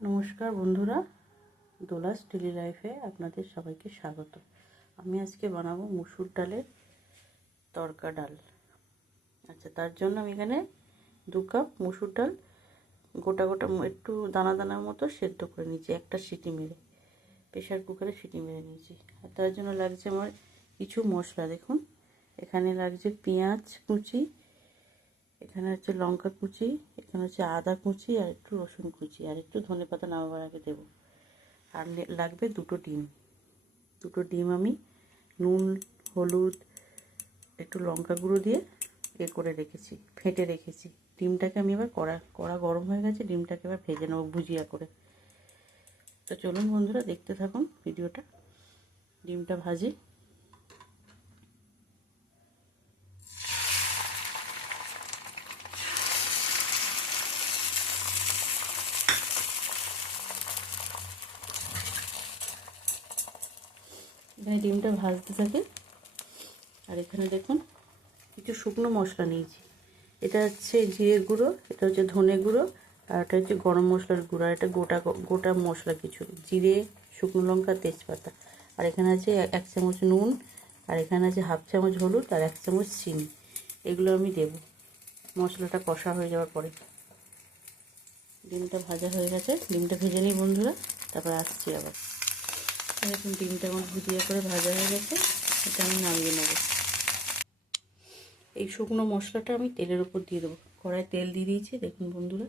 নমস্কার বন্ধুরা, দোলাস ডেলি লাইফে আপনাদের সবাইকে স্বাগত। আমি আজকে বানাবো মুসুর ডালের তড়কা ডাল। আচ্ছা, তার জন্য আমি এখানে 2 কাপ মুসুর ডাল গোটা গোটা একটু দানা দানার মতো সেদ্ধ করে নিয়েছি, একটা সিটি মেরে, প্রেশার কুকারে সিটি মেরে নিয়েছি। আর তার জন্য লাগছে আমার কিছু মশলা। দেখুন, এখানে লাগছে পেঁয়াজ কুচি, এখানে হচ্ছে লঙ্কা কুচি, এখানে হচ্ছে আদা কুচি, আর একটু রসুন কুচি, আর একটু ধনেপাতা নামাবার আগে দেবো। আর লাগবে 2টো ডিম। 2টো ডিম আমি নুন, হলুদ, একটু লঙ্কা গুঁড়ো দিয়ে করে রেখেছি, ফেটে রেখেছি। ডিমটাকে আমি এবার কড়া গরম হয়ে গেছে, ডিমটাকে এবার ভেজে নেবো ভুজিয়া করে। তো চলুন বন্ধুরা, দেখতে থাকুন ভিডিওটা। ডিমটা ভাজি। এখানে ডিমটা ভাজতে থাকে। আর এখানে দেখুন কিছু শুকনো মশলা নিয়েছি। এটা হচ্ছে জিরে গুঁড়ো, এটা হচ্ছে ধনে গুঁড়ো, আর এটা হচ্ছে গরম মশলার গুঁড়ো। এটা গোটা মশলা কিছু, জিরে, শুকনো লঙ্কা, তেজপাতা। আর এখানে আছে 1 চামচ নুন, আর এখানে আছে 1/2 চামচ হলুদ, আর 1 চামচ চিনি। এগুলো আমি দেব মশলাটা কষা হয়ে যাওয়ার পরে। ডিমটা ভাজা হয়ে গেছে, ডিমটা ভেজে নিই বন্ধুরা, তারপর আসছি আবার। দেখুন ডিমটা আমার ভুজিয়া করে ভাজা হয়ে গেছে, এটা আমি নামিয়ে নেব। এই শুকনো মশলাটা আমি তেলের উপর দিয়ে দেবো। কড়ায় তেল দিয়ে দিয়েছি, দেখুন বন্ধুরা।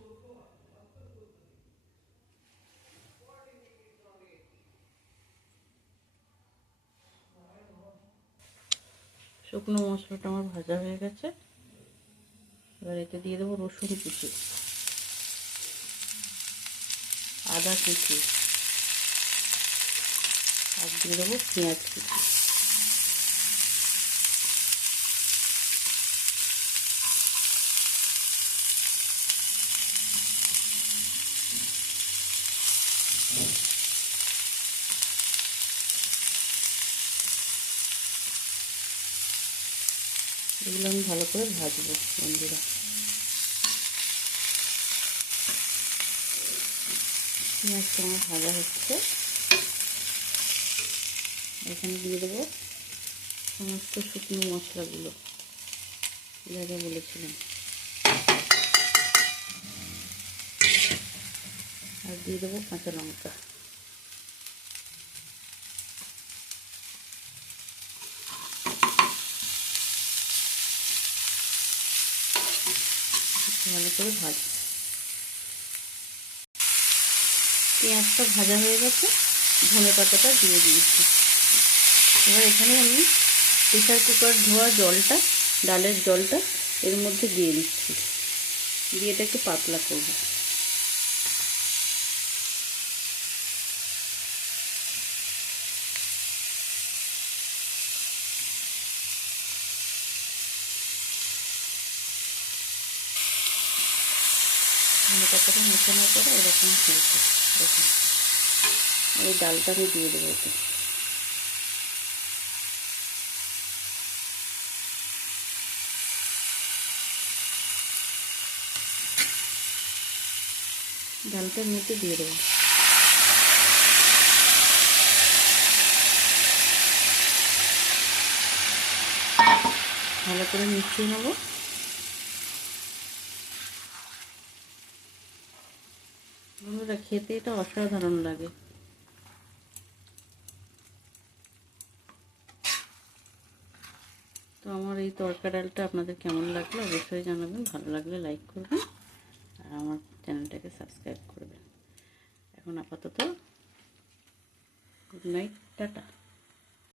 শুকনো মশলাটা আমার ভাজা হয়ে গেছে। এবার এতে দিয়ে দেবো রসুন কুচি, আদা কুচি, আর দিয়ে দেবো পেঁয়াজ কুচি। এগুলো আমি ভালো করে ভাজবো বন্ধুরা। পেঁয়াজটা আমার ভাজা হচ্ছে। এখানে দিয়ে দেবো সমস্ত শুকনো মশলাগুলো যা যা বলেছিলাম, আর দিয়ে দেবো কাঁচা লঙ্কা। ভালো করে ভাজবো। পেঁয়াজটা ভাজা হয়ে গেছে, ধনেপাতাটা দিয়ে দিয়েছি। এবার এখানে আমি প্রেশার কুকার ধোয়া জলটা, ডালের জলটা এর মধ্যে দিয়ে দিচ্ছি, দিয়ে এটা একটু পাতলা করবো। ধনেপাতাটা মেশানোর পরে এরকম হয়েছে, দেখুন। এই ডালটা আমি দিয়ে দেবো ওতে। ডালটার মধ্যে দিয়ে দেবো। ভালো করে মিশিয়ে নেবো। বন্ধুরা, খেতে এটা অসাধারণ লাগে। তো আমার এই তড়কা ডালটা আপনাদের কেমন লাগলো অবশ্যই জানাবেন। ভালো লাগলে লাইক করবেন, আর আমার চ্যানেলটাকে সাবস্ক্রাইব করবেন। এখন আপাতত গুড নাইট, টাটা।